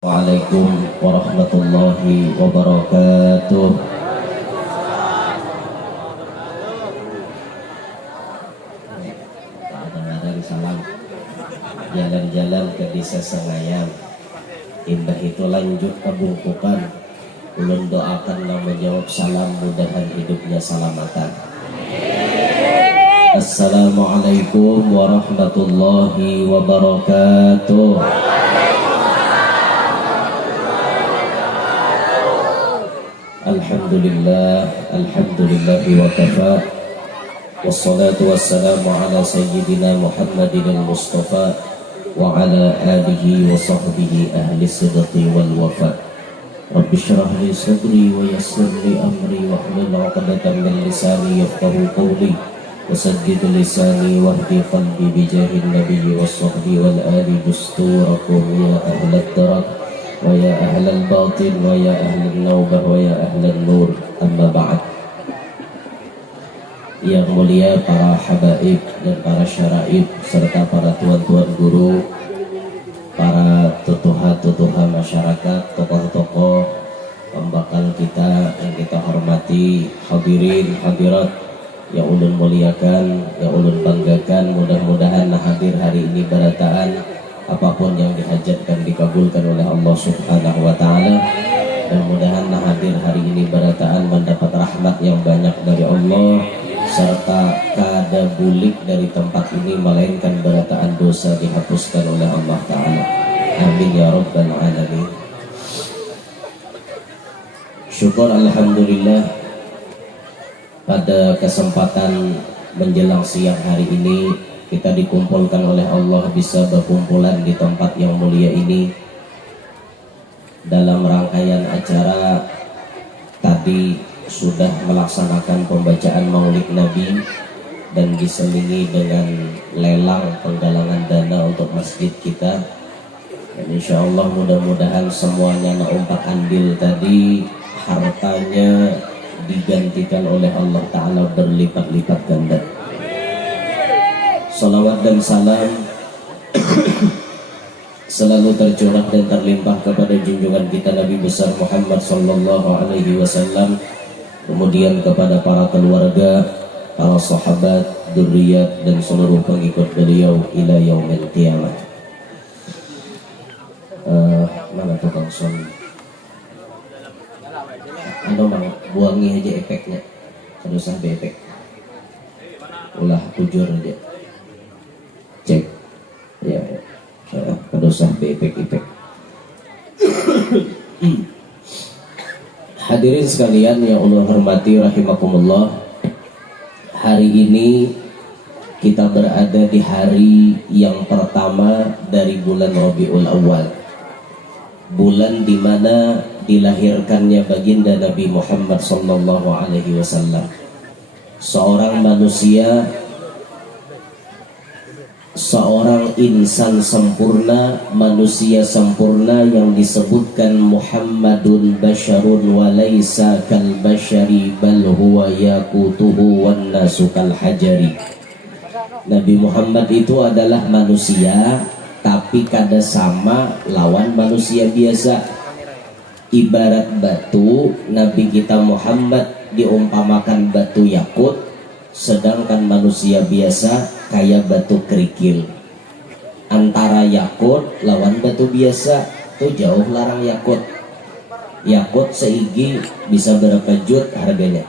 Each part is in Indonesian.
Waalaikumsalam warahmatullahi wabarakatuh. Ada salam. Jalan-jalan ke desa Sengayang. Indah itu lanjut ke Bungkukan. Ulun doakanlah menjawab salam, mudahan hidupnya salamatan. Assalamualaikum warahmatullahi wabarakatuh. Alhamdulillahi wa kafa. Wassalatu wassalamu ala sayyidina Muhammadin al-Mustafa wa ala alihi wa sahbihi ahli sidqi wal wafa. Rabbi syrah li sadri wa yassir li amri wa hlul 'uqdatam min lisani yafqahu qawli wa saddid lisani wahdi qalbi bi jahin nabiyyi was sahbi wal ali dusturakum ya ahlat darat wa ya ahlal batin wa ya ahlal naubah wa ya ahlal nur, amma ba'd. Yang mulia para habaib dan para syaraib serta para tuan-tuan guru, para tutuha-tutuha masyarakat, tokoh-tokoh pembakal kita yang kita hormati, hadirin hadirat yang ulun muliakan, yang ulun banggakan, mudah-mudahan hadir hari ini barataan apapun yang dihajatkan dikabulkan oleh Allah Subhanahu wa taala, dan mudahan hadir hari ini barataan mendapat rahmat yang banyak dari Allah serta kada bulik dari tempat ini, melainkan barataan dosa dihapuskan oleh Allah taala. Amin ya rabbal alamin. Syukur alhamdulillah, pada kesempatan menjelang siang hari ini kita dikumpulkan oleh Allah, bisa berkumpulan di tempat yang mulia ini dalam rangkaian acara. Tadi sudah melaksanakan pembacaan Maulid Nabi dan diselingi dengan lelang penggalangan dana untuk masjid kita, dan insya Allah mudah-mudahan semuanya naumpak andil tadi hartanya digantikan oleh Allah Ta'ala berlipat-lipat ganda. Salawat dan salam selalu tercurah dan terlimpah kepada junjungan kita Nabi besar Muhammad sallallahu alaihi wasallam, kemudian kepada para keluarga, para sahabat, dzurriyyat dan seluruh pengikut beliau ila yaumil qiyamah. Mana tukang son? Anu mang buangi aja efeknya. Kada usah efek. Ulah bujur aja. Cek ya, kada usah efek-efek. Hadirin sekalian yang Allah hormati rahimakumullah, hari ini kita berada di hari yang pertama dari bulan Rabiul Awal, bulan di mana dilahirkannya baginda Nabi Muhammad sallallahu alaihi wasallam, seorang manusia, seorang insan sempurna, manusia sempurna yang disebutkan Muhammadun basyarun wa laisa kal basyari bal huwa yaqutuhu wan nasu kal hajari. Nabi Muhammad itu adalah manusia, tapi kada sama lawan manusia biasa. Ibarat batu, Nabi kita Muhammad diumpamakan batu yakut, sedangkan manusia biasa kayak batu kerikil. Antara yakut lawan batu biasa tuh jauh larang yakut. Yakut seigi bisa berapa jut harganya,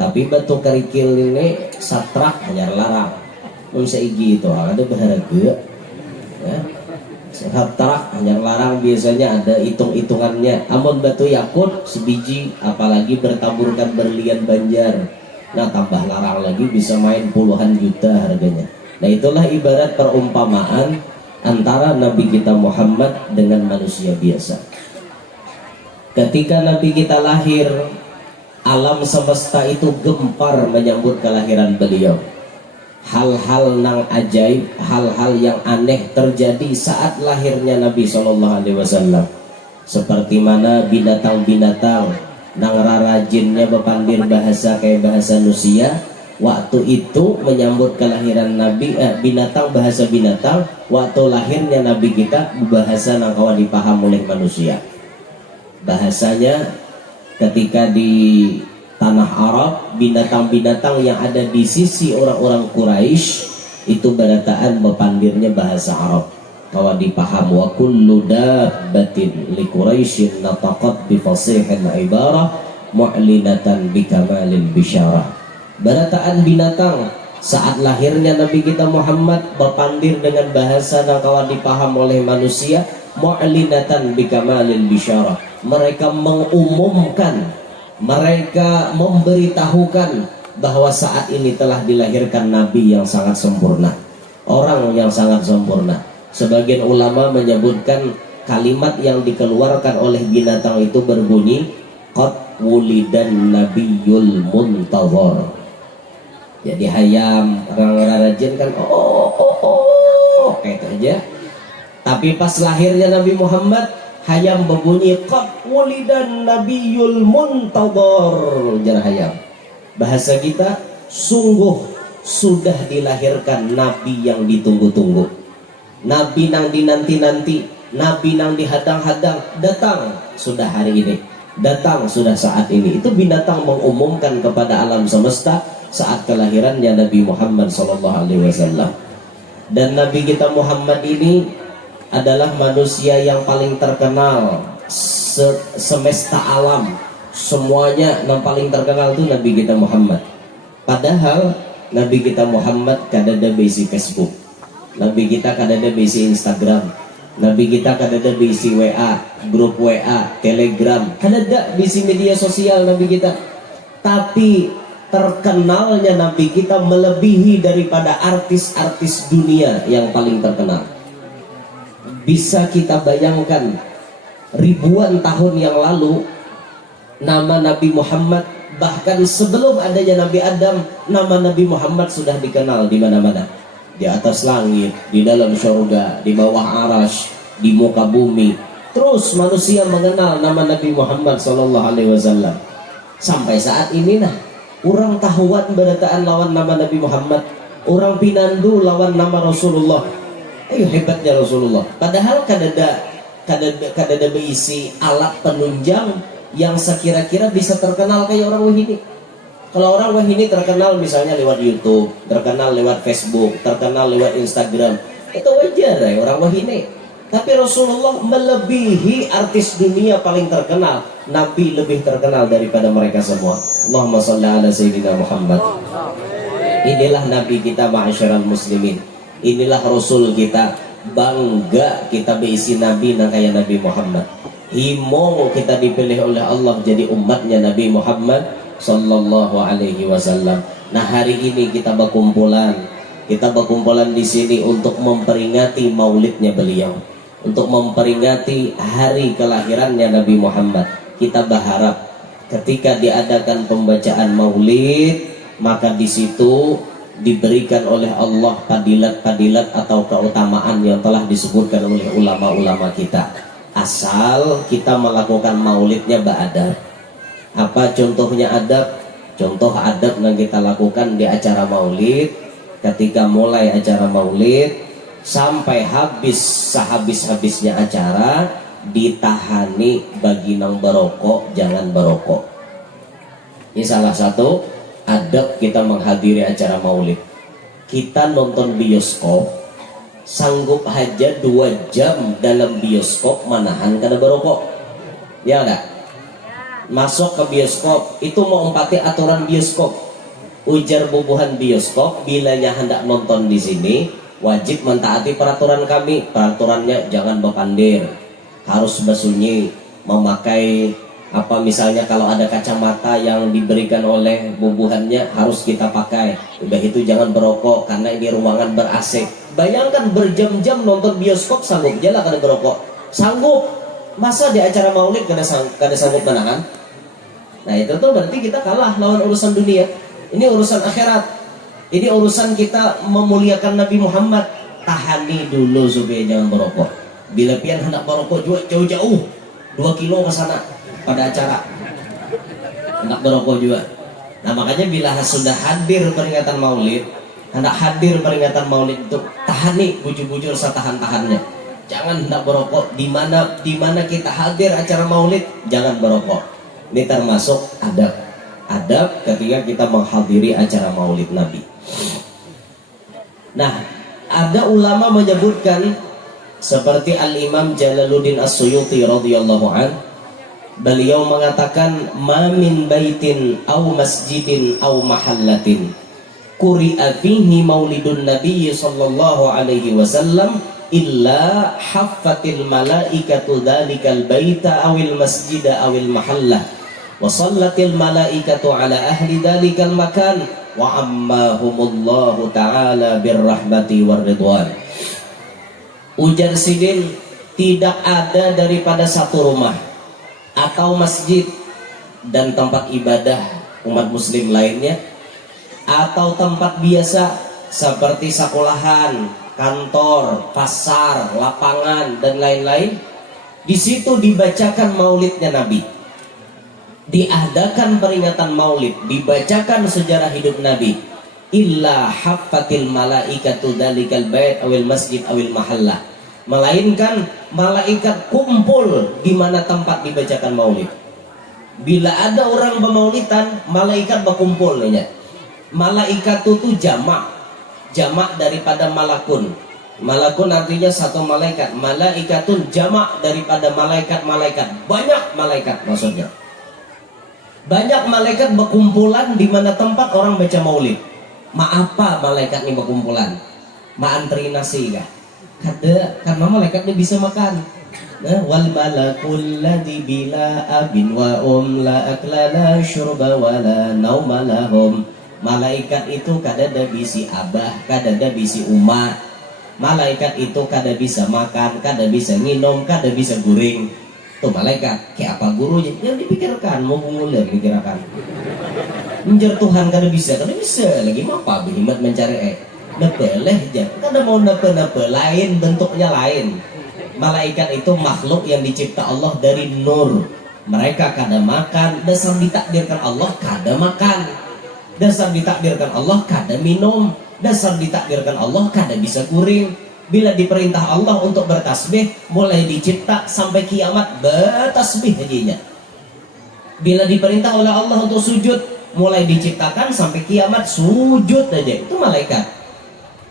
tapi batu kerikil ini satrak hanya larang. Seigi itu ada berharga ya. Satrak hanya larang biasanya ada hitung-hitungannya. Amun batu yakut sebiji apalagi bertaburkan berlian banjar, nah tambah larang lagi bisa main puluhan juta harganya. Nah itulah ibarat perumpamaan antara Nabi kita Muhammad dengan manusia biasa. Ketika Nabi kita lahir, alam semesta itu gempar menyambut kelahiran beliau. Hal-hal nang ajaib, hal-hal yang aneh terjadi saat lahirnya Nabi SAW. Seperti mana binatang-binatang nang rarajinnya bepandir bahasa kayak bahasa manusia, Waktu itu menyambut kelahiran Nabi, binatang, bahasa binatang. Waktu lahirnya Nabi kita, bahasa yang kawan dipaham oleh manusia. Bahasanya ketika di tanah Arab, binatang-binatang yang ada di sisi orang-orang Quraisy itu berataan bepandirnya bahasa Arab. Kawan dipaham, wa kullu dabbatin li Quraisyin nataqat bi fasihil ibarah mu'linatan bi kamalil bisyarah. Berataan binatang saat lahirnya Nabi kita Muhammad berpandir dengan bahasa yang kawan dipaham oleh manusia, mu'linatan bi kamalil bisyarah. Mereka mengumumkan, mereka memberitahukan bahwa saat ini telah dilahirkan Nabi yang sangat sempurna, orang yang sangat sempurna. Sebagian ulama menyebutkan kalimat yang dikeluarkan oleh binatang itu berbunyi qad wulidan nabiyul muntazar. Jadi hayam orang-orang rajin kan kayak itu aja. Tapi pas lahirnya Nabi Muhammad, hayam berbunyi qad wulidan nabiyul muntadhar. Jar hayam. Bahasa kita, sungguh sudah dilahirkan nabi yang ditunggu-tunggu. Nabi nang dinanti-nanti, nabi nang dihadang-hadang, datang sudah hari ini. Datang sudah saat ini. Itu binatang mengumumkan kepada alam semesta saat kelahirannya Nabi Muhammad SAW. Dan Nabi kita Muhammad ini adalah manusia yang paling terkenal semesta alam. Semuanya yang paling terkenal itu Nabi kita Muhammad. Padahal Nabi kita Muhammad kadada bisi Facebook, Nabi kita kadada bisi Instagram, Nabi kita kadada bisi WA, grup WA, Telegram, kadada bisi media sosial Nabi kita. Tapi terkenalnya Nabi kita melebihi daripada artis-artis dunia yang paling terkenal. Bisa kita bayangkan, ribuan tahun yang lalu nama Nabi Muhammad, bahkan sebelum adanya Nabi Adam, nama Nabi Muhammad sudah dikenal di mana-mana. Di atas langit, di dalam surga, di bawah arasy, di muka bumi. Terus manusia mengenal nama Nabi Muhammad SAW. Sampai saat ini orang tahuan berataan lawan nama Nabi Muhammad, orang pinandu lawan nama Rasulullah. Ayo hebatnya Rasulullah. Padahal kadada berisi alat penunjang yang sekira-kira bisa terkenal kayak orang wahini. Kalau orang wahini terkenal misalnya lewat YouTube, terkenal lewat Facebook, terkenal lewat Instagram, itu wajar ya orang wahini. Tapi Rasulullah melebihi artis dunia paling terkenal. Nabi lebih terkenal daripada mereka semua. Allahumma shalli ala sayyidina Muhammad. Inilah Nabi kita ma'asyiral muslimin. Inilah Rasul kita. Bangga kita berisi Nabi yang kayak Nabi Muhammad. Himong kita dipilih oleh Allah jadi umatnya Nabi Muhammad sallallahu alaihi wasallam. Nah, hari ini kita berkumpulan di sini untuk memperingati maulidnya beliau, untuk memperingati hari kelahirannya Nabi Muhammad. Kita berharap ketika diadakan pembacaan maulid, maka di situ diberikan oleh Allah padilat-padilat atau keutamaan yang telah disebutkan oleh ulama-ulama kita. Asal kita melakukan maulidnya beradab. Apa contohnya adab? Contoh adab yang kita lakukan di acara maulid, ketika mulai acara maulid sampai sehabis-habisnya acara, ditahani bagi nang berokok jangan berokok. Ini salah satu adab kita menghadiri acara maulid. Kita nonton bioskop, sanggup aja 2 jam dalam bioskop menahan karena berokok, ya enggak? Masuk ke bioskop itu mau empati aturan bioskop. Ujar bubuhan bioskop, bilanya hendak nonton di sini wajib mentaati peraturan kami. Peraturannya jangan berpandir, harus bersunyi, memakai misalnya kalau ada kacamata yang diberikan oleh bubuhannya harus kita pakai. Udah itu jangan berokok karena ini ruangan ber-AC. Bayangkan berjam-jam nonton bioskop sanggup jalan karena berokok. Sanggup. Masa di acara maulid kada sanggup menahan? Nah, itu tuh berarti kita kalah lawan urusan dunia. Ini urusan akhirat. Ini urusan kita memuliakan Nabi Muhammad. Tahani dulu supaya jangan berokok. Bila pian hendak berokok juga jauh-jauh 2 kilo ke sana pada acara hendak berokok juga. Nah makanya bila sudah hadir peringatan maulid, hendak hadir peringatan maulid itu tahani bujur-bujur satahan-tahannya. Jangan hendak berokok di mana kita hadir acara maulid, jangan berokok. Ini termasuk adab ketika kita menghadiri acara maulid Nabi. Nah, ada ulama menyebutkan seperti Al-Imam Jalaluddin As-Suyuti radhiyallahu an, beliau mengatakan ma min baitin au masjidin au mahallatin quri'a fihi maulidun nabiy sallallahu alaihi wasallam illa haffatil malaikatu dzalikal baita awil masjida awil mahallah wa sallatil malaikatu ala ahli dzalikal makan wa ammahumullahu ta'ala birrahmati warridwan. Ujar Sidin, tidak ada daripada satu rumah atau masjid dan tempat ibadah umat muslim lainnya atau tempat biasa seperti sekolahan, kantor, pasar, lapangan dan lain-lain, di situ dibacakan maulidnya Nabi, diadakan peringatan maulid, dibacakan sejarah hidup Nabi, illa haffatil malaikatu dzalikal bait awil masjid awil mahallah, melainkan malaikat kumpul di mana tempat dibacakan maulid. Bila ada orang bermaulidan, malaikat berkumpul nih. Malaikat itu jamak daripada malakun. Malakun artinya satu malaikat. Malaikatun jamak daripada malaikat-malaikat. Banyak malaikat maksudnya. Banyak malaikat berkumpulan di mana tempat orang baca maulid. Apa malaikat ini berkumpulan? Antri nasi kah? Karena malaikat ini bisa makan. Wal malakul ladzi bila abin wa la akla la syurba wa la nauma lahum. Malaikat itu kadada bisi abah, kadada bisi umat. Malaikat itu kada bisa makan, kada bisa nginum, kada bisa guring. Tuh malaikat, kayak apa gurunya? Yang dipikirkan, mau mengulir dikirakan. Menjar Tuhan kada bisa lagi mau apa berhimmat mencari nepeleh aja, kada mau nepe lain, bentuknya lain. Malaikat itu makhluk yang dicipta Allah dari nur. Mereka kada makan, dasar ditakdirkan Allah kada makan. Dasar ditakdirkan Allah kada minum. Dasar ditakdirkan Allah kada bisa guring. Bila diperintah Allah untuk bertasbih, mulai dicipta sampai kiamat bertasbih aja. Bila diperintah oleh Allah untuk sujud, mulai diciptakan sampai kiamat sujud aja. Itu malaikat.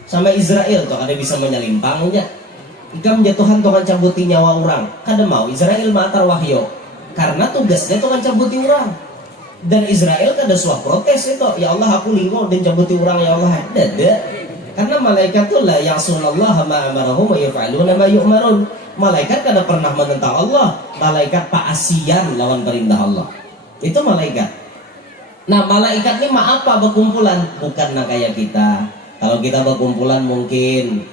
Sama Israel tuh ada bisa menyelimpang aja. Jika menjatuhkan Tuhan cabuti nyawa orang, kada mau Israel matar wahyo. Karena tugasnya Tuhan cabuti orang. Dan Israel kada suah protes itu, ya Allah aku linggo dan cabuti orang ya Allah. Dada. Karena malaikat itu la ya'sunallaha ma amarahum wa yaf'aluna ma yu'marun. Malaikat kada pernah menentang Allah. Malaikat paasian lawan perintah Allah. Itu malaikat. Nah, malaikat ini apa berkumpulan? Bukan kayak kita. Kalau kita berkumpulan mungkin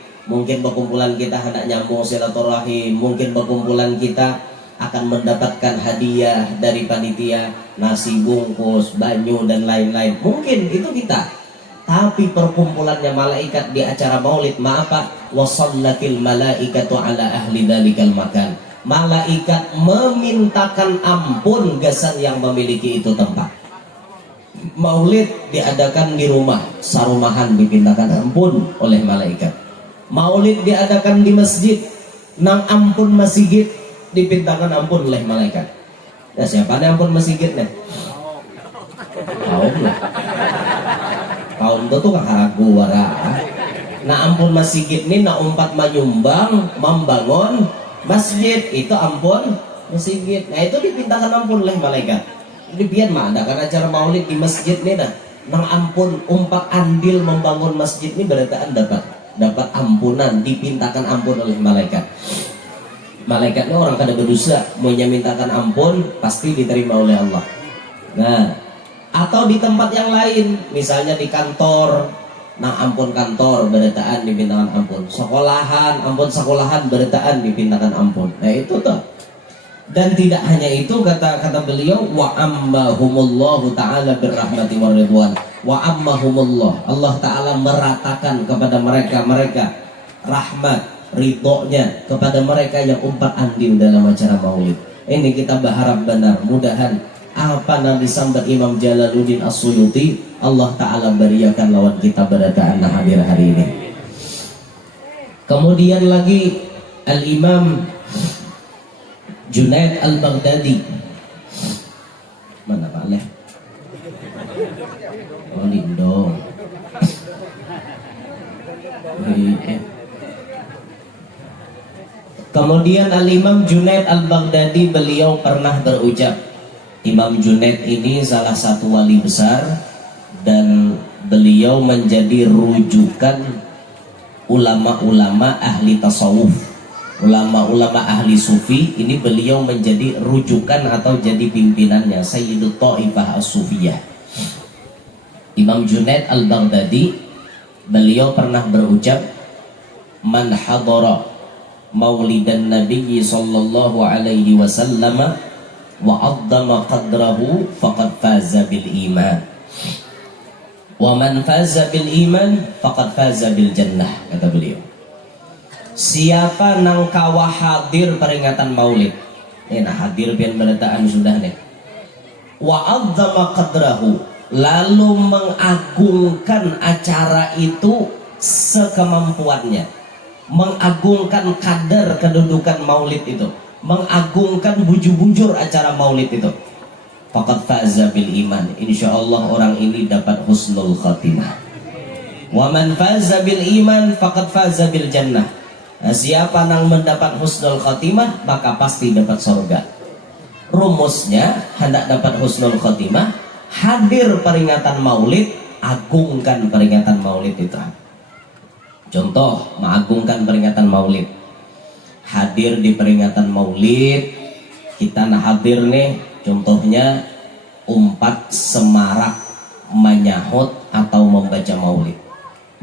berkumpulan kita hendak nyambung silaturahim, mungkin berkumpulan kita akan mendapatkan hadiah dari panitia, nasi bungkus, banyu dan lain-lain. Mungkin itu kita. Tapi perkumpulannya malaikat di acara maulid, wasallatil malaikatu ala ahli dzalikal makan. Malaikat memintakan ampun gasan yang memiliki itu tempat. Maulid diadakan di rumah, sarumahan dipintakan ampun oleh malaikat. Maulid diadakan di masjid, nang ampun masjid dipintakan ampun oleh malaikat. Nah, siapa nih ampun masjid nih? Kaum lah. Kaum itu tuh karagu wara. Nah ampun masjid ini nak umpat menyumbang membangun masjid, itu ampun masjid. Nah itu dipintakan ampun oleh malaikat. Ini biar ada karena acara maulid di masjid nih nah. Nang ampun umpak andil membangun masjid ini berarti dapat ampunan, dipintakan ampun oleh malaikat. Malaikatnya orang kada berdosa, mau mintakan ampun pasti diterima oleh Allah. Nah, atau di tempat yang lain, misalnya di kantor, nah ampun kantor beritaan dipintakan ampun. Sekolahan, ampun sekolahan beritaan dipintakan ampun. Nah itu tuh. Dan tidak hanya itu, kata beliau, wa ammahumullahu ta'ala birrahmati waridwan. Wa ammahumullah, Allah ta'ala meratakan kepada mereka rahmat, ridhonya kepada mereka yang umpat andil dalam acara maulid. Ini kita berharap benar, mudahan apa yang disambat Imam Jalaluddin As-Suyuti, Allah Ta'ala beriakan lawan kita berataan hadir hari ini. Kemudian lagi Al-Imam Junaid Al-Baghdadi. Mana Pak Leh? Oh Lindong. Kemudian Al-Imam Junaid Al-Baghdadi, beliau pernah berucap, Imam Junaid ini salah satu wali besar dan beliau menjadi rujukan ulama-ulama ahli tasawuf, ulama-ulama ahli sufi. Ini beliau menjadi rujukan atau jadi pimpinannya, Sayyidut Ta'ifah As-Sufiyah. Imam Junaid Al-Baghdadi, beliau pernah berucap, man hadara maulidan nabiyyi sallallahu alaihi wasallam wa 'azzama qadrahu faqad faza bil iman wa man faza bil iman faqad faza bil jannah, kata beliau. Siapa nang kawah hadir peringatan maulid, nah hadir pian berataan sudah nih, wa 'azzama qadrahu, lalu mengagungkan acara itu sekemampuannya, mengagungkan kadar kedudukan maulid itu, mengagungkan bujur-bujur acara maulid itu, faqad faza bil iman, insyaallah orang ini dapat husnul khatimah. Wa man faza bil iman faqad faza bil jannah. Nah, siapa yang mendapat husnul khatimah maka pasti dapat surga. Rumusnya hendak dapat husnul khatimah, hadir peringatan maulid, agungkan peringatan maulid itu. Contoh mengagungkan peringatan maulid, hadir di peringatan maulid, kita hadir nih, contohnya umpat semarak menyahut atau membaca maulid.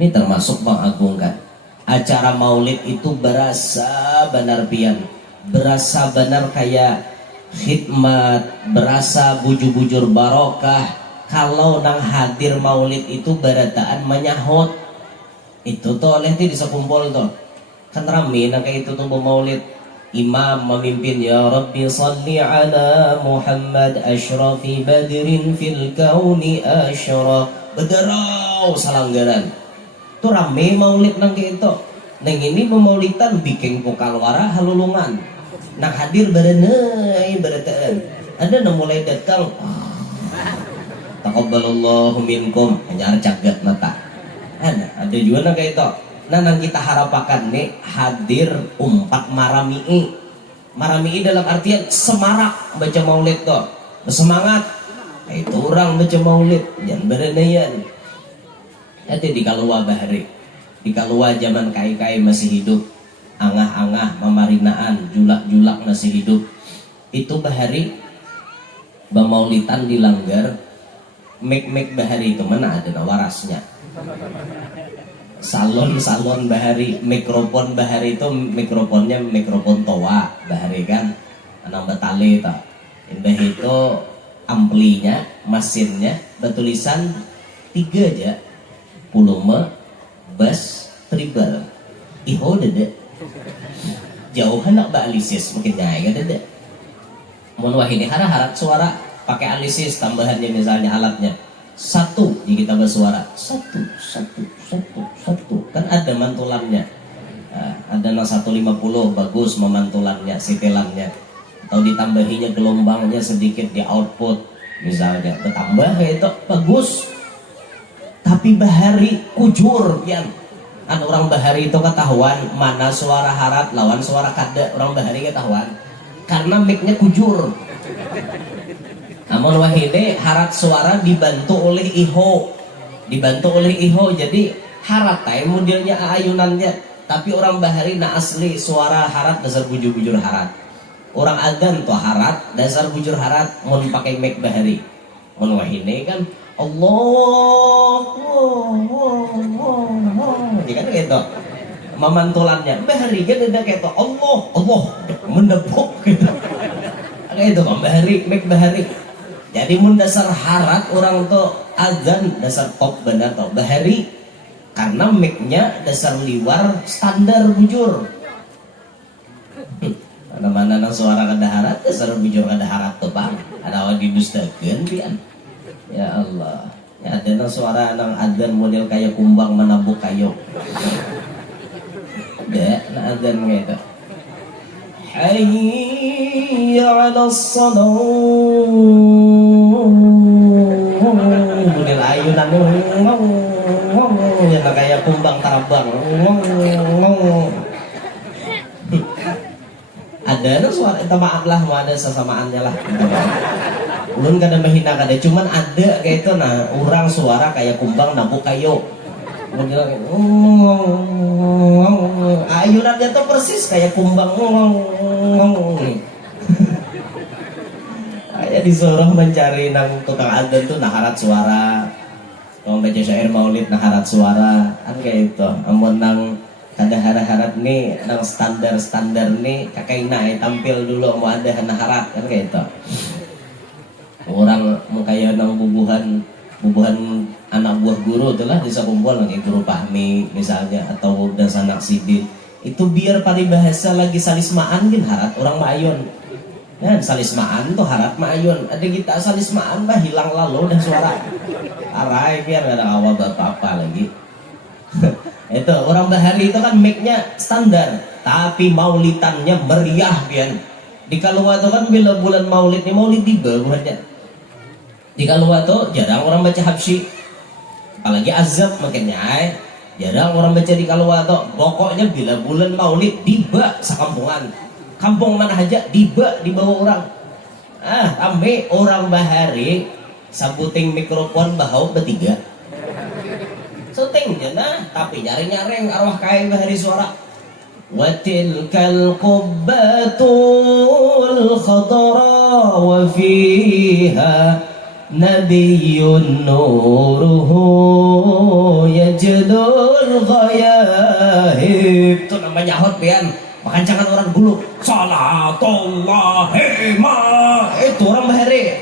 Ini termasuk mengagungkan. Acara maulid itu berasa benar pian, berasa benar kayak khidmat, berasa bujur-bujur barokah kalau nang hadir maulid itu berataan menyahut. Itu tuh oleh itu bisa kumpul tuh kan rame nang kayak itu tuh maulid, imam memimpin, ya Rabbi salli ala Muhammad ashrafi badrin fil kauni asyra, bedarau salanggaran tuh rame maulid nang kayak itu. Nang ini pemaulidan bikin pokal wara halulungan, nang hadir berenai berataan ada nang mulai datang, taqabbalallahu minkum, hanya cagat mata. Ada juga nang kayak itu. Nah nang kita harapakan nih hadir umpat maramii. Maramii dalam artian semarak baca maulid tuh, bersemangat. Nah, itu orang baca maulid yang berenaian. Nanti di Kalua Bahari, di Kalua zaman kai-kai masih hidup, angah-angah mamarinaan, julak-julak masih hidup. Itu Bahari bamaulitan di Langgar, mek Bahari itu mana ada warasnya. Salon Bahari, mikrofon Bahari itu mikrofonnya mikrofon toa Bahari kan, anak betale itu. Indah itu amplinya, mesinnya bertulisan 3 aja, volume, bass, treble. Iho dede. Jauh hendak alisis mungkin nyai kan dede. Mun wah ini harap suara pakai alisis tambahannya misalnya alatnya. 1 jadi kita bersuara 1 kan ada mantulannya. Nah, ada 150 bagus memantulannya, setelannya, atau ditambahinya gelombangnya sedikit di output misalnya, bertambah kayak itu bagus. Tapi Bahari kujur pian. Kan orang Bahari itu ketahuan mana suara harat lawan suara kada, orang Bahari ketahuan karena mic-nya kujur. Namun wahide harat suara dibantu oleh iho, jadi harat tay modelnya ayunannya, tapi orang Bahari na asli suara harat dasar bujur-bujur harat. Orang agan tuh harat dasar bujur harat mun pakai mic Bahari. Mun wahide kan Allah, ya kan gitu. Memantulannya Bahari kan ada kayak Allah mendepuk gitu. Kayak itu kan Bahari, mic Bahari. Jadi mun dasar harat orang tuh azan dasar top benar tuh Bahari, karena mic-nya dasar liwar standar bujur. Mana-mana nang suara kada harat dasar bujur kada harat tuh bang. Ada tawa didustakeun pian. Ya Allah. Ya ada nang suara nang adzan model kayak kumbang menabuk kayu. Ada nang adzan gitu. Hayya 'alas shalah. Model ayunan ya kayak kumbang tarabang. Ada no suara itu maaf lah, mau ada sesamaannya lah gitu. Ulun kada menghina kada, cuman ada kayak itu nah orang suara kayak kumbang nabuk kayu. Model ayunannya tuh persis kayak kumbang. Kayak disuruh mencari nang tukang adzan tuh naharat suara. Kalau baca syair maulid naharat suara kan kayak itu. Amun nang ada harap-harap nih nang standar nih kakak ina tampil dulu mau ada naharat kan kayak itu. Orang mau kayak nang bubuhan anak buah guru itulah bisa kumpul lagi guru Fahmi misalnya atau dan sanak sidin itu biar paribahasa lagi salismaan gin harat orang ma'ayun. Nah, salismaan tuh harap ma'ayun. Ada kita salismaan bah hilang lalu dan suara. Arai biar gak ada awal apa-apa lagi. Itu orang bahari itu kan mic-nya standar, tapi maulitannya meriah pian. Di Kalua itu kan bila bulan maulid nih maulid tiba bukannya. Di Kalua tuh jarang orang baca habsyi. Apalagi azab makanya jarang orang baca di Kalua tuh. Pokoknya bila bulan maulid tiba sakampungan. Kampung mana aja tiba di bawah orang. Rame orang bahari sabuting mikrofon bahau bertiga. Syuting jana tapi nyaring arwah kain bahari suara. Wa tilkal qubbatul khadra wa fiha nabiyyun nuruhu yajdul ghayahib. Itu namanya hot pian. Makancangan orang dulu salatullah hema itu orang bahari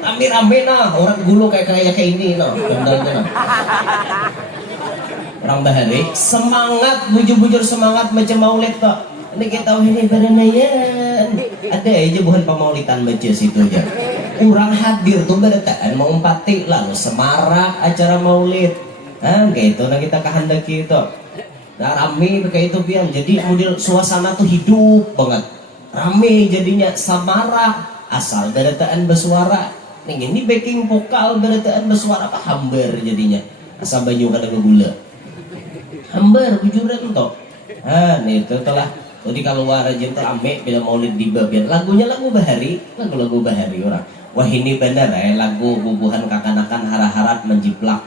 rame-rame nah orang dulu kayak ini nah orang bahari semangat bujur-bujur semangat macam maulid kok ini kita tahu ini baranayan ada aja bukan pemaulidan baca situ aja orang hadir tuh berataan mau empati lalu semarak acara maulid kayak itu nah kita kehendaki itu. Nah, rame kayak itu pian. Jadi model suasana tuh hidup banget. Rame jadinya samarak asal berataan bersuara. Nih ini backing vokal berataan bersuara apa hambar jadinya. Asal banyu kada gula. Hambar bujuran toh. Nih itu telah. Jadi kalau warajin tuh rame bila maulid di babian. Lagunya lagu bahari orang. Wah ini benar lagu bubuhan kakanakan hara-harat menjiplak.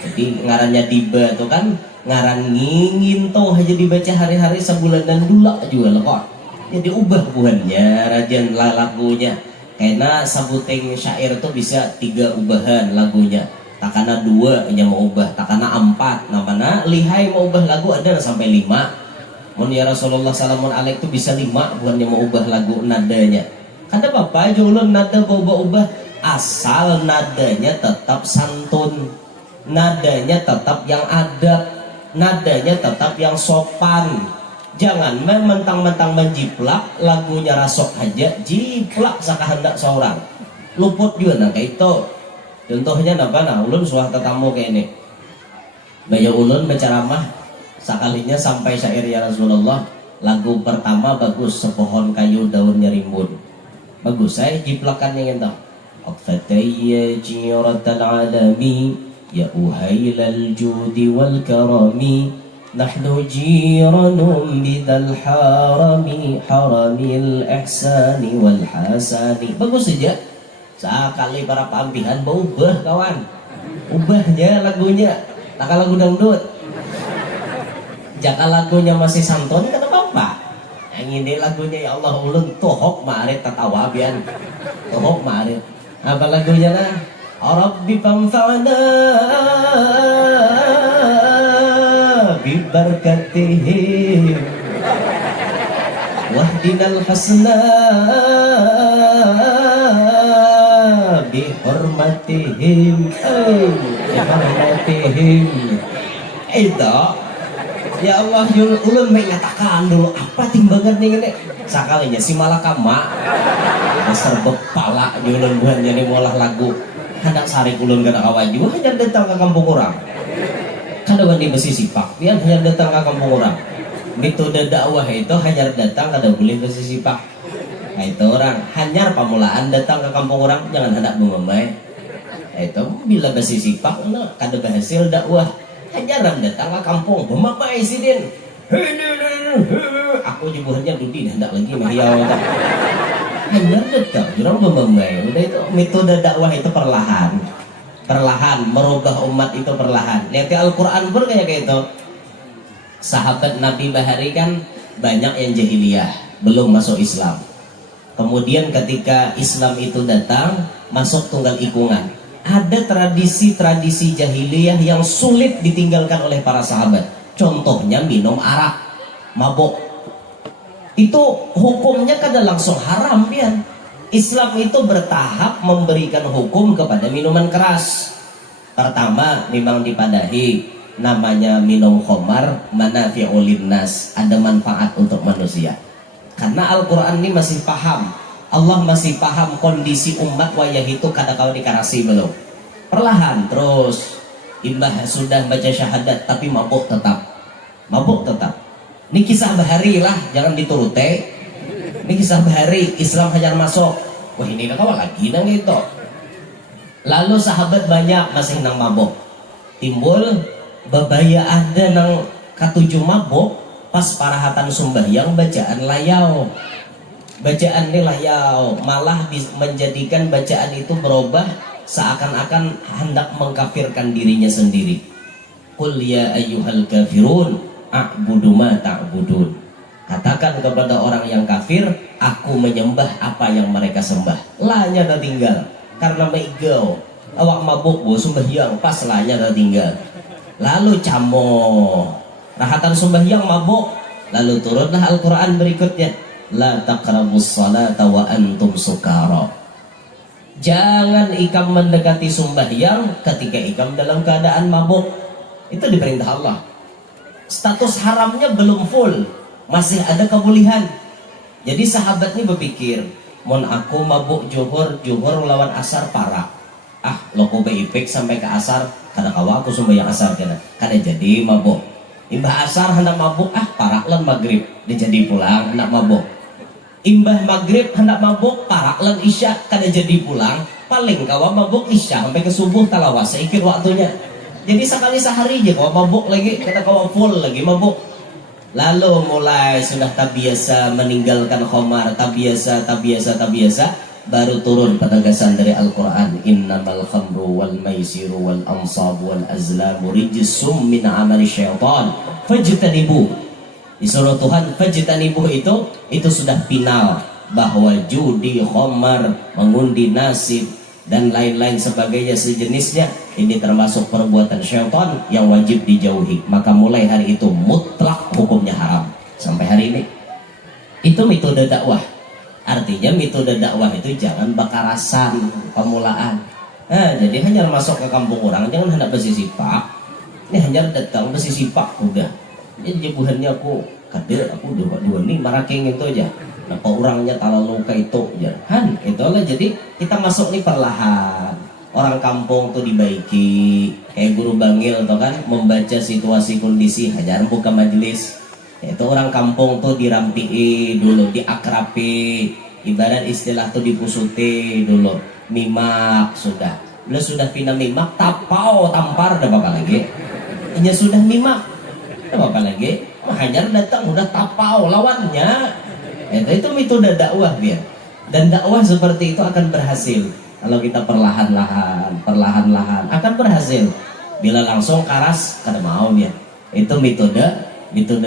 Jadi ngarannya tiba tuh kan ngaran ngingin tuh aja dibaca hari-hari sebulan dan dula juga loh kok. Jadi ubah buhannya rajan lagunya. Karena sabuting syair tuh bisa 3 ubahan lagunya. Takana 2 yang mau ubah, takana 4. Nah mana lihai mau ubah lagu ada sampai 5. Mun ya Rasulullah salamun alaik tuh bisa 5 bukannya mau ubah lagu nadanya. Kada apa-apa julun nada ubah asal nadanya tetap santun. Nadanya tetap yang adab, nadanya tetap yang sopan. Jangan mentang-mentang menjiplak lagunya rasok aja jiplak sakahendak seorang luput juga nah kayak itu. Contohnya apa nah ulun suah tetamu kayak ini baya ulun berceramah sekalinya sampai syair ya Rasulullah lagu pertama bagus sepohon kayu daunnya rimbun bagus saya jiplakan yang itu Aqfatayya jiratal alami ya uhailal judi wal karami nahnu jiranum bidal harami haramil ihsani wal hasani bagus saja sekali para pampihan berubah kawan ubahnya lagunya tak lagu dangdut jika lagunya masih santun kan apa-apa yang ini lagunya ya Allah ulun tohok ma'arif tatawa bian tohok ma'arif apa lagunya lah Rabbi fanfa'na bibarakatihim wahdinal hasna bihormatihim bihormatihim itu ya Allah ulun mengatakan dulu apa timbangan nih ini sakalinya si malakama dasar bepala nyulun buhan jadi molah lagu hendak sari kulun kada kawaju hanya datang ke kampung orang kada wani besi sipak dia hanya datang ke kampung orang metode dakwah itu hanya datang kada boleh besi sipak. Nah itu orang hanyar pamulaan datang ke kampung orang jangan hendak memamai. Nah itu bila besi sipak nah, kada berhasil dakwah hanyaran datang ke kampung memamai sidin aku jubuhannya dudi hendak lagi mahiau hanyar datang orang memamai. Udah itu metode dakwah itu perlahan merubah umat itu perlahan. Lihat ke Al-Quran pun kayak gitu. Sahabat Nabi Bahari kan banyak yang jahiliyah belum masuk Islam. Kemudian ketika Islam itu datang, masuk tunggal ikungan. Ada tradisi-tradisi jahiliyah yang sulit ditinggalkan oleh para sahabat. Contohnya minum arak, mabok. Itu hukumnya kada langsung haram pian. Islam itu bertahap memberikan hukum kepada minuman keras. Pertama memang dipadahi namanya minum khamar manafi'ul linnas, ada manfaat untuk manusia. Karena Al-Quran ini masih paham, Allah masih paham kondisi umat wayah itu kadang-kadang dikarasi belum. Perlahan terus imbah sudah baca syahadat tapi mabuk tetap. Ini kisah bahari lah, jangan dituruti. Ini kisah bahari, Islam hajar masuk. Wah ini kawan lagi nang gitu. Lalu sahabat banyak masih nang mabuk. Timbul babaya ada nang katujuh mabuk. Pas parahatan sembahyang bacaan layau, bacaan ini layau malah menjadikan bacaan itu berubah seakan-akan hendak mengkafirkan dirinya sendiri. Qul ya ayyuhal kafirun a'budu ma ta'budun. Katakan kepada orang yang kafir, aku menyembah apa yang mereka sembah. Lahnya tak tinggal karena meigau awak mabuk bo sembahyang pas lahnya tak tinggal. Lalu camo rahatan sembahyang mabuk, lalu turunlah Al-Quran berikutnya, la taqrabus salata wa antum sukara. Jangan ikam mendekati sembahyang ketika ikam dalam keadaan mabuk. Itu diperintah Allah. Status haramnya belum full, masih ada kebolehan. Jadi sahabat ini berpikir, mon aku mabuk juhur lawan asar parah. Loko beipik sampai ke asar, kada kawa aku sembahyang asar kada jadi mabuk. Imbah asar hendak mabuk, paraklan maghrib dijadi pulang hendak mabuk. Imbah maghrib hendak mabuk, paraklan isya kada jadi pulang. Paling kawa mabuk isya sampai ke subuh talawas seikir waktunya. Jadi sekali sehari aja kawa mabuk lagi, kata kawa full lagi mabuk. Lalu mulai sudah tak biasa meninggalkan khamar, tak biasa, baru turun penegasan dari Al-Quran, innamal khamru wal maisiru wal ansabu wal azlamu rijsum min amali syaitan fajtanibu. Disuruh Tuhan fajtanibu itu sudah final bahwa judi, khamar, mengundi nasib dan lain-lain sebagainya sejenisnya ini termasuk perbuatan syaitan yang wajib dijauhi. Maka mulai hari itu mutlak hukumnya haram sampai hari ini. Itu metode dakwah. Artinya metode dakwah itu jangan bakarasan pemulaan. Jadi hanya masuk ke kampung orang jangan hendak besi sipak. Ini hanya datang besi sipak udah. Jadi jebuhannya aku kader aku dua nih maraking itu aja. Nah orangnya talalu ke itu jangan itulah. Jadi kita masuk nih perlahan. Orang kampung tuh dibaiki kayak guru bangil tuh kan membaca situasi kondisi hajar buka majelis. Itu orang kampung tuh dirampiin dulu, diakrapi, ibarat istilah tuh dipusuti dulu, mimak sudah. Bila sudah pindah mimak, tapau tampar ada apa lagi? Hanya sudah mimak, ada apa lagi? Hajar datang udah tapau lawannya. Itu metode dakwah biar. Dan dakwah seperti itu akan berhasil kalau kita perlahan-lahan akan berhasil. Bila langsung karas, kada mau dia. Itu metode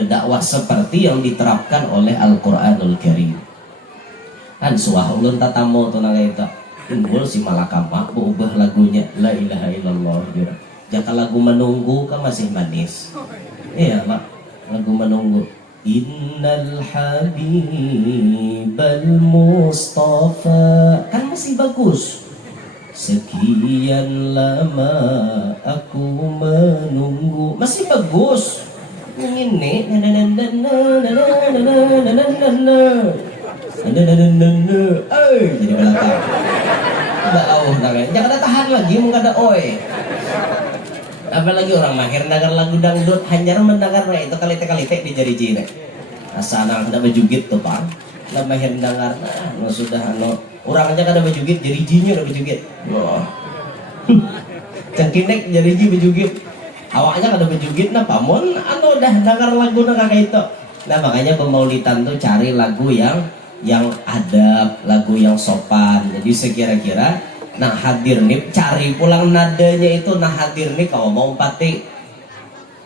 dakwah seperti yang diterapkan oleh Al-Quranul Karim. Kan suah ulun tatamu tuh nang itu timbul si malakama berubah lagunya la ilaha illallah gitu. Jaka lagu menunggu kan masih manis. Iya mak, lagu menunggu. Innal habibal mustafa kan masih bagus. Sekian lama aku menunggu masih bagus. Ini Jadi belakang. Bau nangnya. Jangan ada tahan lagi, mau ada oi. Apalagi orang mahir dengar lagu dangdut, hanya mendengar itu kali-kali di jari jine. Asa anak ada bejugit tuh pak. Nah mahir dengar, nah sudah orang aja kada bejugit, jari jinya udah bejugit. Wah. Cengkinek jari ji bejugit. Awaknya kada bejugit, nah pamun dah dengar lagu kayak itu. Nah makanya pemaulidan tuh cari lagu yang adab, lagu yang sopan. Jadi sekira-kira nah hadir nih, cari pulang nadanya itu nah hadir nih kalau mau pati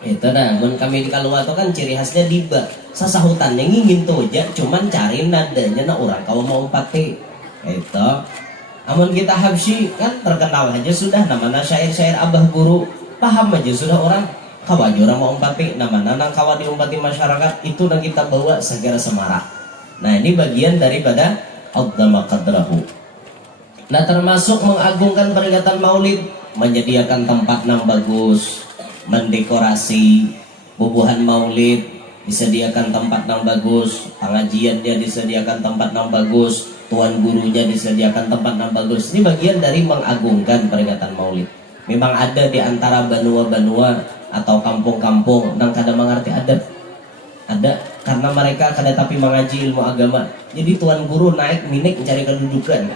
itu dah. Kami di Kaluwato kan ciri khasnya diba sasahutannya ngingin tuh aja, cuman cari nadanya nah orang kalau mau pati itu. Amun kita Habsyi kan terkenal aja sudah namanya syair-syair abah guru, paham aja sudah orang kawan orang mau umpati namanya nang kawan diumpati masyarakat itu yang kita bawa segera semarak. Nah ini bagian daripada Adzama Qadrahu. Nah termasuk mengagungkan peringatan maulid, menyediakan tempat yang bagus, mendekorasi bubuhan maulid, disediakan tempat yang bagus, pengajian dia disediakan tempat yang bagus, tuan gurunya disediakan tempat yang bagus. Ini bagian dari mengagungkan peringatan maulid. Memang ada di antara banua-banua atau kampung-kampung yang kadang mengerti adat. Ada karena mereka kada tapi mengaji ilmu agama. Jadi tuan guru naik minik mencari kedudukan.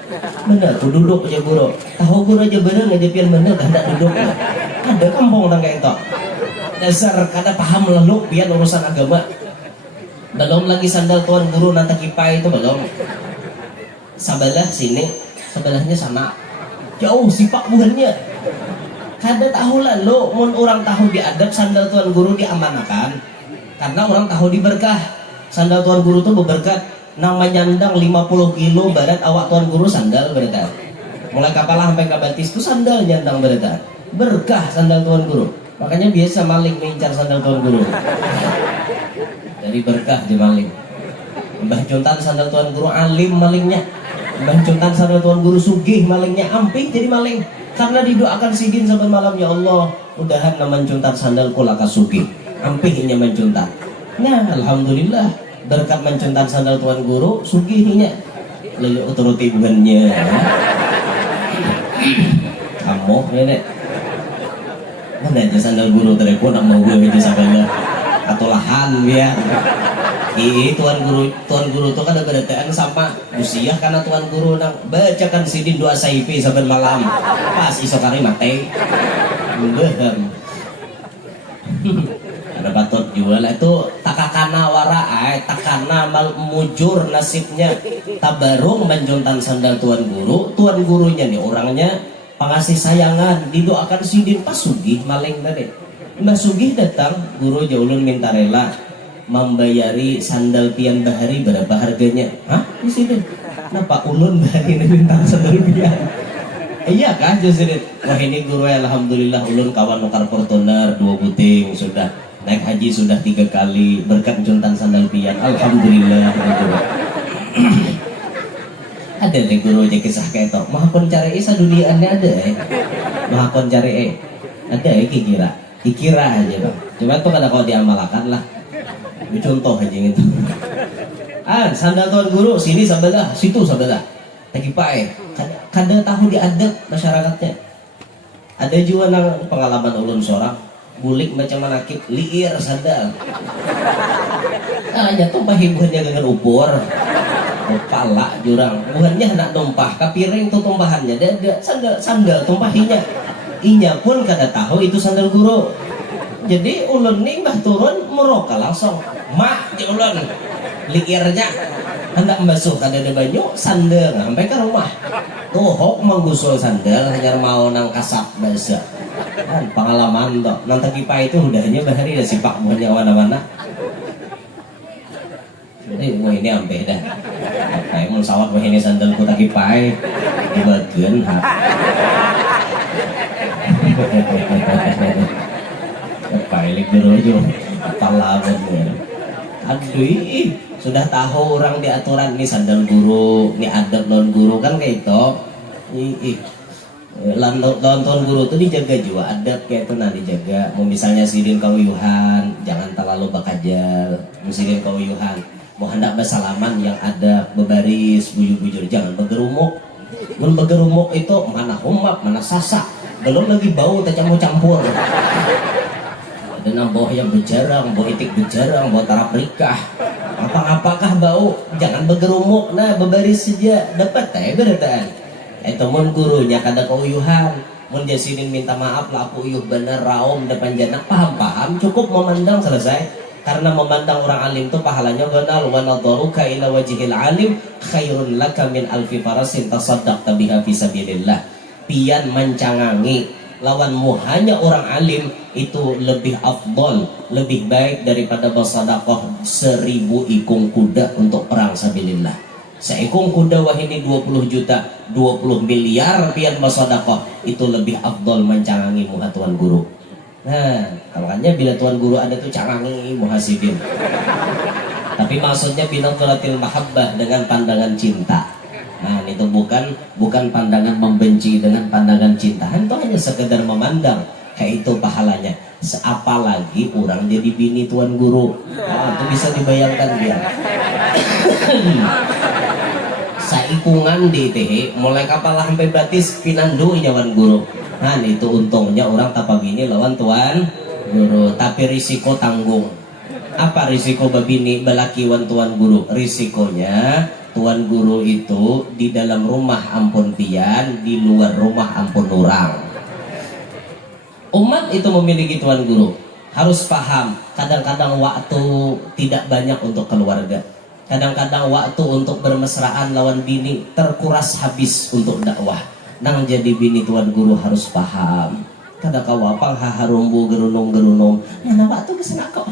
Bener, aku duduk aja guru. Tahu guru aja bener aja pian bener kada duduk. Ada kampung orang kayak itu. Dasar kada paham leluk pian urusan agama. Belum lagi sandal tuan guru nanti kipai itu belum. Sebelah sini, sebelahnya sana. Jauh sipak buhannya. Kada tahu lalu, mun orang tahu diadab sandal tuan guru diamanakan. Karena orang tahu diberkah. Sandal tuan guru tuh berberkat. Nang menyandang 50 kilo badan awak tuan guru sandal berkah. Mulai kapalah sampai ke batis itu sandal nyandang berkah. Berkah sandal tuan guru. Makanya biasa maling mengincar sandal tuan guru. Jadi berkah aja maling. Mbah Juntan sandal tuan guru alim malingnya. Mbah Juntan sandal tuan guru sugih malingnya. Amping jadi maling. Karena didoakan sidin sampai malam, ya Allah mudahan naman Juntan sandalku laka sugih. Ampihnya mencuntan. Nah, alhamdulillah berkat mencuntan sandal tuan guru, sugihnya lalu uturuti bukannya. Kamu nenek mana aja sandal guru telepon nak mau gue aja sampai atau lahan ya. Tuan guru tuh kan ada berataan sama usia karena tuan guru nang bacakan sidin doa saifi sampai malam pas isokari mate. Ada patut jual itu takakana wara takana mal mujur nasibnya tabarung menjontan sandal tuan gurunya nih orangnya pengasih sayangan didoakan sidin pas sugih maling tadi. Mbah sugih datang guru jaulun minta rela membayari sandal pian bahari berapa harganya. Hah di sini kenapa ulun bahari minta sandal pian. Iya kan justru wah ini guru alhamdulillah ulun kawan nukar Fortuner 2 buting sudah naik haji sudah 3 kali berkat juntan sandal pian alhamdulillah. Ada deh guru aja kisah kayak itu maha kon cari isa duniaannya ada maha kon cari ada dikira aja bang. Cuma tuh kada kau diamalkan lah. Contoh aja gitu. Sandal tuan guru sini sebelah situ sebelah takipai kada tahu diadab masyarakatnya. Ada juga nang pengalaman ulun seorang bulik macam manakib liir sandal. Jatuh pahibuhannya dengan upur. Kepala jurang. Buhannya nak dompah, kapiring tuh tumpahannya. Ada sandal tumpahinya. Inya pun kada tahu itu sandal guru. Jadi ulun nih mbah turun meroka langsung. Mak di ulun liirnya hendak membasuh kada ada banyu sandal sampai ke rumah. Hok menggusul sandal hanya mau nang kasap basa. Kan pengalaman toh nanti kipa itu udahnya bahari dah sipak buahnya mana-mana. Jadi wah ini ampe dah. Kayak mun sawah wah ini sandal ku tak kipai dibageun ha. Pailik derojo talawan ya. Aduh, sudah tahu orang di aturan nih sandal guru, nih adab non guru kan kayak itu. Lawan guru tuh dijaga juga adab kayak itu nah dijaga. Mau misalnya sidin kauyuhan, jangan terlalu bakajal. Sidin kauyuhan, mau hendak bersalaman yang ada bebaris bujur-bujur, jangan bergerumuk. Mun bergerumuk itu mana humap mana sasak, belum lagi bau tercampur-campur. Dan bau yang berjarang, bau itik berjarang, bau tarap nikah, apakah bau, jangan bergerumuk. Nah bebaris saja dapat beratan. Itu mun gurunya kada keuyuhan, mun jasinin minta maaf lah aku uyuh bener raom depan janak, paham cukup memandang selesai. Karena memandang orang alim itu pahalanya ganal, wa nadharuka ila wajhil alim khairun laka min alfi farasin tasaddaqta biha fi sabilillah. Pian mencangangi lawanmu hanya orang alim itu lebih afdol, lebih baik daripada bersedekah 1000 ikung kuda untuk perang sabilillah. Seikung kuda wahini 20 juta, 20 miliar pian bersedekah itu lebih afdol mencangangi muhatuan guru. Nah, makanya bila tuan guru ada tuh cangangi muhasibin. Tapi maksudnya binaqratil mahabbah, dengan pandangan cinta. Nah, itu bukan pandangan membenci, dengan pandangan cinta. Itu hanya sekedar memandang, kayak itu pahalanya. Apalagi orang jadi bini tuan guru. Nah, itu bisa dibayangkan dia. Saikungan di teh mulai kapal sampai batis pinandu nyawan guru. Nah itu untungnya orang tapa bini lawan tuan guru, tapi risiko tanggung. Apa risiko babini balaki wan tuan guru? Risikonya tuan guru itu di dalam rumah ampun pian, di luar rumah ampun orang. Umat itu memiliki tuan guru, harus paham. Kadang-kadang waktu tidak banyak untuk keluarga, kadang-kadang waktu untuk bermesraan lawan bini terkuras habis untuk dakwah. Nang jadi bini tuan guru harus paham. Kada kawapang haharumbu gerunung-gerunung. Mana waktu kesana kok.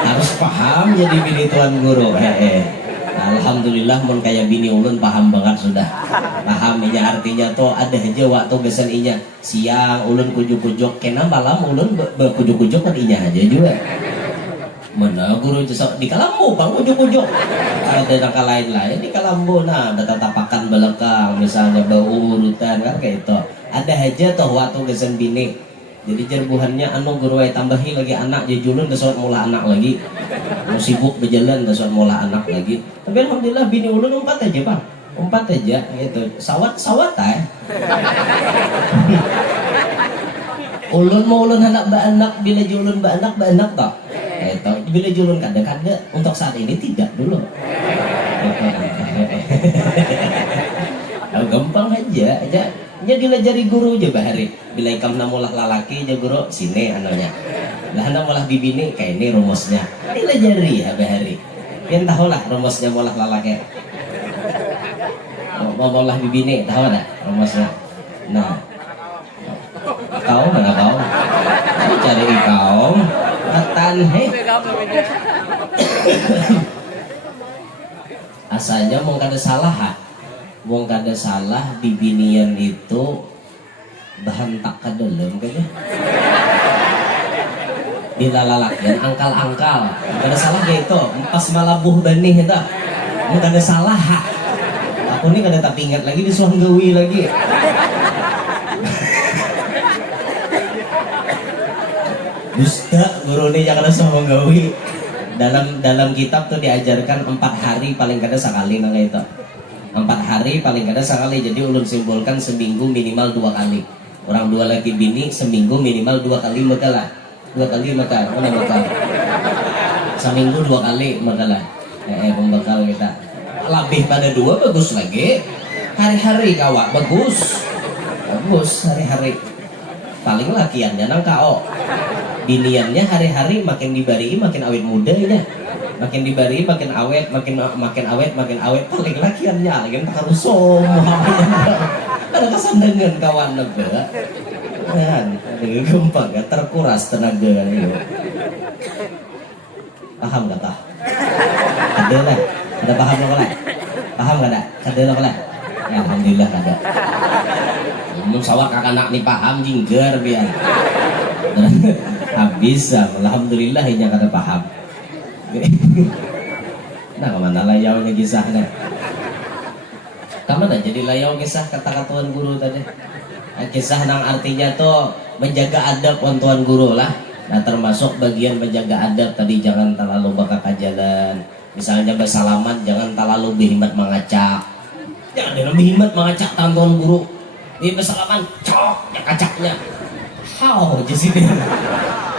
Harus paham jadi bini tuan guru. Alhamdulillah mun kaya bini ulun paham banget sudah. Paham inya artinya tuh ada aja waktu gesen inya. Siang ulun kujuk-kujuk, kena malam ulun berkujuk-kujuk kan inya aja juga. Mana guru jasa di Kalambo bang ujuk-ujuk, ada nangka lain-lain di Kalambo. Nah ada tatapakan belakang misalnya bau urutan kan kayak itu. Ada aja toh waktu gesen bini. Jadi jerbuhannya anu guru tambahi lagi anak jejulun dasar mula anak lagi. Mau sibuk berjalan dasar mula anak lagi. Tapi alhamdulillah bini ulun 4 aja bang, 4 aja gitu. Sawat ulun mau ulun anak bila julun anak toh. Itu bila julun kada untuk saat ini tidak dulu. Gampang aja nya jari guru aja bahari. Bila ikam namulah lalaki aja guru sini anunya. Lah namulah bibini kayak ini rumusnya. Bila jari ya bahari. Pian tahu lah rumusnya mulah lalaki. Mau mulah bibini tahu dah rumusnya. Nah. Kau mana kau? Cari kau. Atan asalnya mau kada salah di binian itu bahan tak kadelem kayaknya dilalalakin angkal kada salah gitu pas malabuh benih itu mau kada salah aku ini kada tak ingat lagi disuang gawi lagi. Dusta guru ini jangan langsung menggawi. Dalam kitab tuh diajarkan 4 hari paling kada sekali nang itu. 4 hari paling kada sekali. Jadi ulun simpulkan seminggu minimal 2 kali. Orang 2 lagi bini seminggu minimal 2 kali mekalah. 2 kali mekal. Mana mekal? Seminggu 2 kali mekalah. Pembekal kita. Lebih pada 2 bagus lagi. Hari-hari kawak bagus. Bagus hari-hari. Paling lakiannya nang kao. Biniannya hari-hari makin dibari makin awet muda ya, makin dibari makin awet makin awet paling lakiannya lagi harus semua ada kesandangan kawan negara kan gampang ya terkuras tenaga ya. Paham gak tah? Ada lah, ada paham lo lah, paham gak ada lo lah ya, alhamdulillah ada. Sawak kakak anak nih paham jingger biar habis, alhamdulillah yang kada paham. Nah kemana layaunya kisahnya? Kemana jadi layau kisah kata-katuan guru tadi? Kisah nang artinya tuh menjaga adab tuan guru lah. Nah termasuk bagian menjaga adab tadi, jangan terlalu bakal jalan. Misalnya bersalaman jangan terlalu berhimmat mengacak. Jangan lebih himmat mengacak tantuan guru. Dia bersalaman, cok, ya kacaknya. How aja sih dia.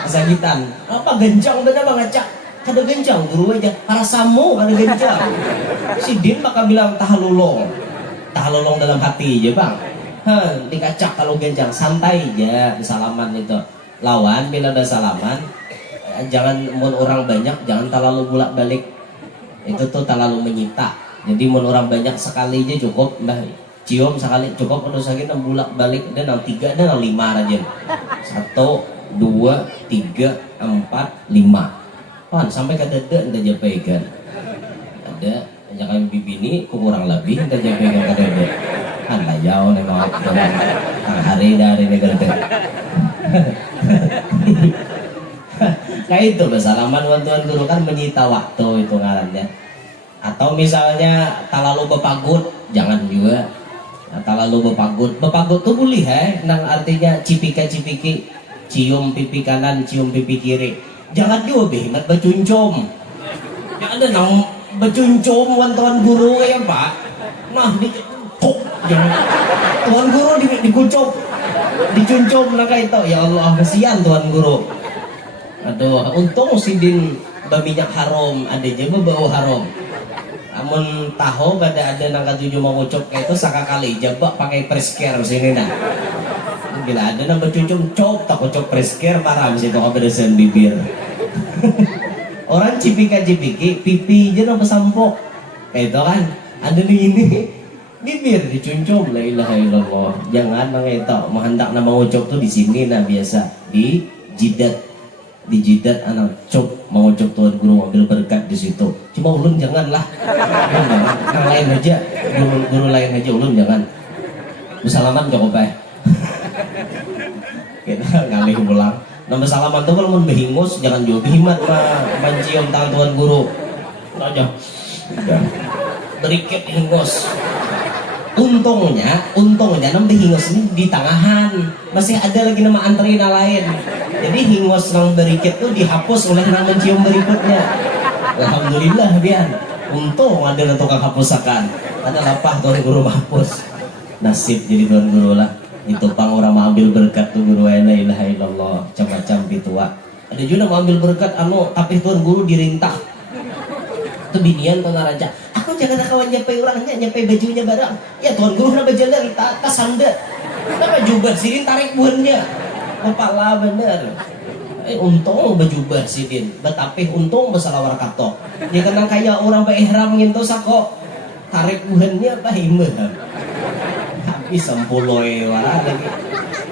Kesakitan. Apa genjang bener mengacak? Kada genjang guru aja. Para samu kada genjang. Si Din bakal bilang tahalulong. Tahalulong dalam hati aja bang. Dikacak kalau genjang, santai aja bersalaman itu. Lawan bila ada salaman, jangan mun orang banyak jangan terlalu bolak balik, itu tuh terlalu menyita. Jadi mun orang banyak sekali aja cukup, mbah cium sekali cukup. Untuk sakit bolak balik dan 3 dan 5 aja. 1, 2, 3, 4, 5. Pan sampai ke dede ente japaikan. Ada jangan bibini kurang lebih ente japaikan ke dede. Kan layau memang hari dari negara teh. Nah itu bersalaman tuan guru kan menyita waktu itu ngarannya. Atau misalnya terlalu bepagut, jangan juga. Nah, terlalu bepagut tuh boleh nang artinya cipika-cipiki, cium pipi kanan, cium pipi kiri. Jangan juga behemat becuncum. Ya ada nang becuncum tuan guru kayak Pak. Nah tuan guru dikucup, dicuncum lah kayak itu. Ya Allah kasihan tuan guru. Aduh, untung sidin berminyak harum, ada juga bau harum. Amun tahu pada ada nangka 7 mau ngucup kayak itu sakakali jebak pakai preskir sini nah. Gila ada nang bercucum cop tak ucup preskir parah mesti kok beresin bibir. Orang cipika-cipiki pipi aja nang besampok. Kayak itu kan. Ada di ini bibir dicuncum, la ilaha illallah. Jangan nang itu mau hendak nama ucup tuh di sini nah biasa di jidat anak cop mau cop tuan guru ambil berkat di situ. Cuma ulun janganlah. Yang lain aja, guru lain aja ulun jangan. Bersalaman cukup kita ngalih pulang. Nambah salaman tuh kalau mau behingus jangan juga behimat mencium tangan tuan guru. Aja. Berikit hingus. Untungnya nambah hingus ini di tangahan masih ada lagi nama antrina lain. Jadi hingus nang berikit tuh dihapus oleh nang mencium berikutnya. Alhamdulillah biar. Untung ada tukang hapusakan. Ada lapah tuan guru hapus. Nasib jadi tuan guru lah. Itu pang orang mau ambil berkat tuh guru la ilaha illallah macam-macam gitu wak. Ada juga mau ambil berkat tapi tuan guru dirintah. Itu binian tuan raja. Aku jangan kawan nyampe orangnya, nyampe bajunya barang. Ya tuan guru na berjalan tas sanda. Kenapa jubah sini tarik buahnya. Kepala bener. Untung bejubah sidin, betapih untung besalawar katok. Dia kenang kayak orang ihram gitu sako. Tarik buahnya apa himbah. Habis sampuloi wala lagi.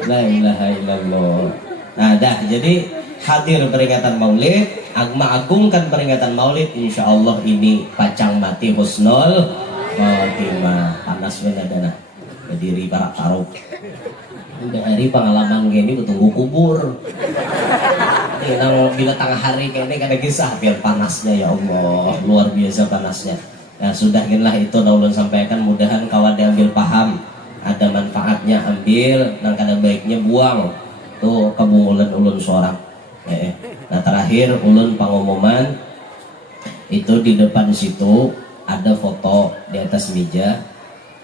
La ilaha illallah. Nah dah jadi hadir peringatan Maulid, agungkan peringatan Maulid, insya Allah ini pacang mati husnul khotimah. Panas benar-benar berdiri para taruh. Dari pengalaman gini betunggu kubur. Nang bila tengah hari kayak ini kada kisah biar panasnya ya Allah luar biasa panasnya. Nah sudah inilah itu ulun sampaikan, mudahan kawan diambil paham, ada manfaatnya ambil, nang kada baiknya buang. Tuh kebungulan ulun seorang. Nah terakhir ulun pengumuman itu di depan situ ada foto di atas meja.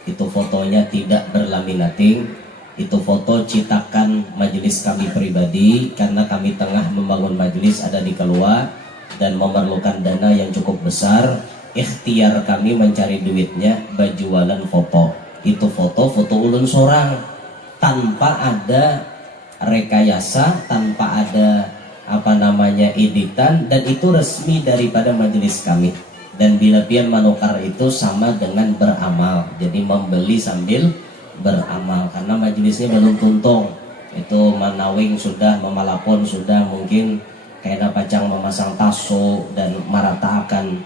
Itu fotonya tidak berlaminating. Itu foto citakan majelis kami pribadi karena kami tengah membangun majelis ada di Kelua dan memerlukan dana yang cukup besar. Ikhtiar kami mencari duitnya berjualan foto. Itu foto ulun seorang tanpa ada rekayasa, tanpa ada editan, dan itu resmi daripada majelis kami. Dan bila pian manukar itu sama dengan beramal, jadi membeli sambil beramal karena majelisnya belum tuntung. Itu manawing sudah, memalapon sudah, mungkin kayak pacang memasang taso dan meratakan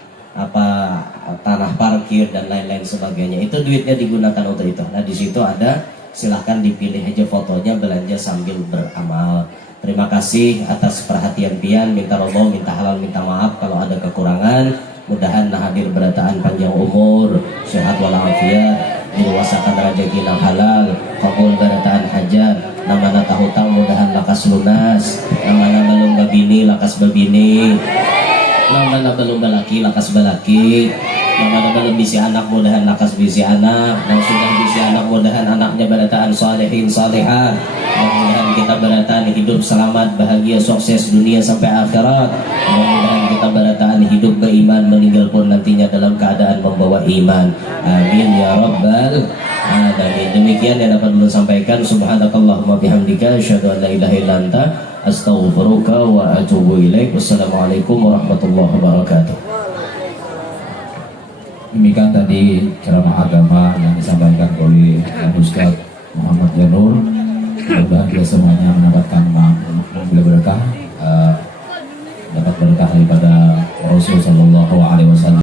tanah parkir dan lain-lain sebagainya. Itu duitnya digunakan untuk itu. Nah di situ ada, silahkan dipilih aja fotonya, belanja sambil beramal. Terima kasih atas perhatian pian, minta roboh, minta halal, minta maaf kalau ada kekurangan. Mudahan hadir berataan panjang umur, sehat walafiat. diluasakan rezeki yang halal, kabul barataan hajat, namana tahutang mudahan lakas lunas, namana belum babini lakas babini, namana belum balaki lakas balaki, namana belum bisi anak mudahan lakas bisi anak, yang sudah bisi anak mudahan anaknya barataan salihin salihah, mudah-mudahan kita barataan hidup selamat bahagia sukses dunia sampai akhirat, mudah-mudahan kita barataan hidup beriman meninggal pun nantinya dalam keadaan membawa iman. Amin ya rabbal alamin. Demikian yang dapat beliau sampaikan. Subhanakallahumma bihamdika asyhadu an la ilaha illa anta astaghfiruka wa atubu ilaik. Wassalamualaikum warahmatullahi wabarakatuh. Demikian tadi ceramah agama yang disampaikan oleh Ustaz Muhammad Janur. Mudah-mudahan kita semuanya mendapatkan berkah, dapat berkah daripada Rasul Sallallahu Alaihi Wasallam.